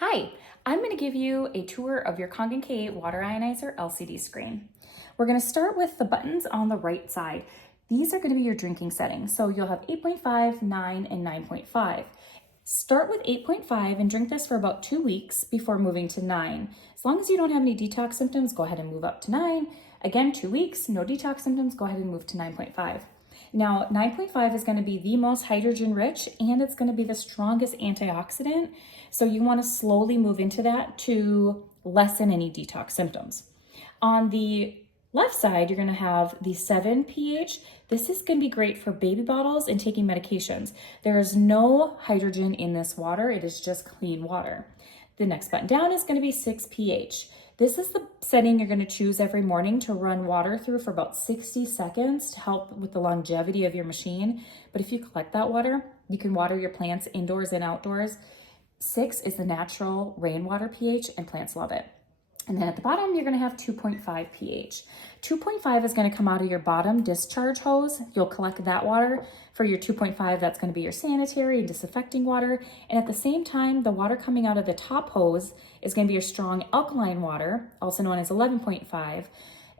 Hi, I'm going to give you a tour of your Kangen K8 water ionizer LCD screen. We're going to start with the buttons on the right side. These are going to be your drinking settings. So you'll have 8.5, 9, and 9.5. Start with 8.5 and drink this for about 2 weeks before moving to 9. As long as you don't have any detox symptoms, go ahead and move up to 9. Again, 2 weeks, no detox symptoms, go ahead and move to 9.5. Now, 9.5 is going to be the most hydrogen rich and it's going to be the strongest antioxidant. So you want to slowly move into that to lessen any detox symptoms. On the left side, you're going to have the 7 pH. This is going to be great for baby bottles and taking medications. There is no hydrogen in this water. It is just clean water. The next button down is going to be 6 pH. This is the setting you're going to choose every morning to run water through for about 60 seconds to help with the longevity of your machine. But if you collect that water, you can water your plants indoors and outdoors. 6 is the natural rainwater pH and plants love it. And then at the bottom, you're going to have 2.5 pH. 2.5 is going to come out of your bottom discharge hose. You'll collect that water. For your 2.5, that's going to be your sanitary and disinfecting water. And at the same time, the water coming out of the top hose is going to be your strong alkaline water, also known as 11.5.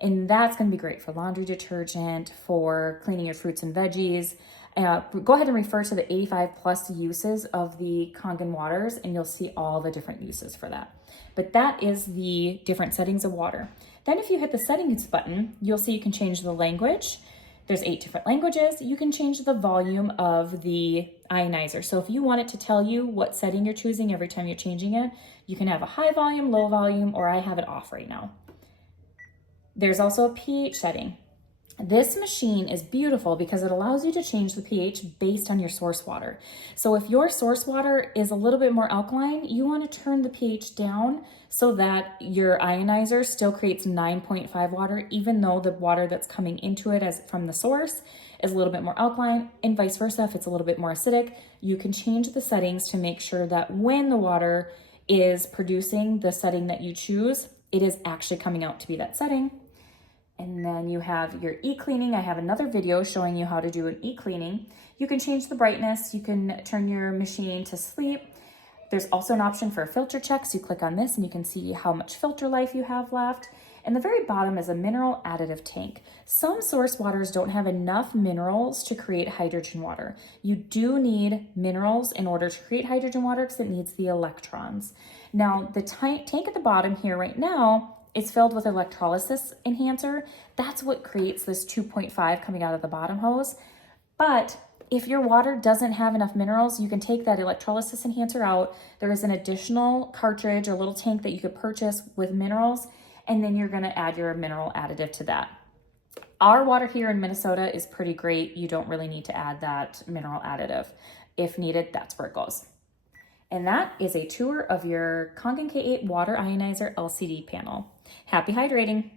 And that's going to be great for laundry detergent, for cleaning your fruits and veggies. Go ahead and refer to the 85 plus uses of the Kangen waters and you'll see all the different uses for that. But that is the different settings of water. Then if you hit the settings button, you'll see you can change the language. There's 8 different languages. You can change the volume of the ionizer. So if you want it to tell you what setting you're choosing every time you're changing it, you can have a high volume, low volume, or I have it off right now. There's also a pH setting. This machine is beautiful because it allows you to change the pH based on your source water. So if your source water is a little bit more alkaline, you want to turn the pH down so that your ionizer still creates 9.5 water, even though the water that's coming into it as from the source is a little bit more alkaline, and vice versa. If it's a little bit more acidic, you can change the settings to make sure that when the water is producing the setting that you choose, it is actually coming out to be that setting. And then you have your e-cleaning. I have another video showing you how to do an e-cleaning. You can change the brightness. You can turn your machine to sleep. There's also an option for a filter check. So you click on this and you can see how much filter life you have left. And the very bottom is a mineral additive tank. Some source waters don't have enough minerals to create hydrogen water. You do need minerals in order to create hydrogen water because it needs the electrons. Now, the tank at the bottom here right now, it's filled with electrolysis enhancer. That's what creates this 2.5 coming out of the bottom hose. But if your water doesn't have enough minerals, you can take that electrolysis enhancer out. There is an additional cartridge or little tank that you could purchase with minerals, and then you're gonna add your mineral additive to that. Our water here in Minnesota is pretty great. You don't really need to add that mineral additive. If needed, that's where it goes. And that is a tour of your Kangen K8 water ionizer LCD panel. Happy hydrating!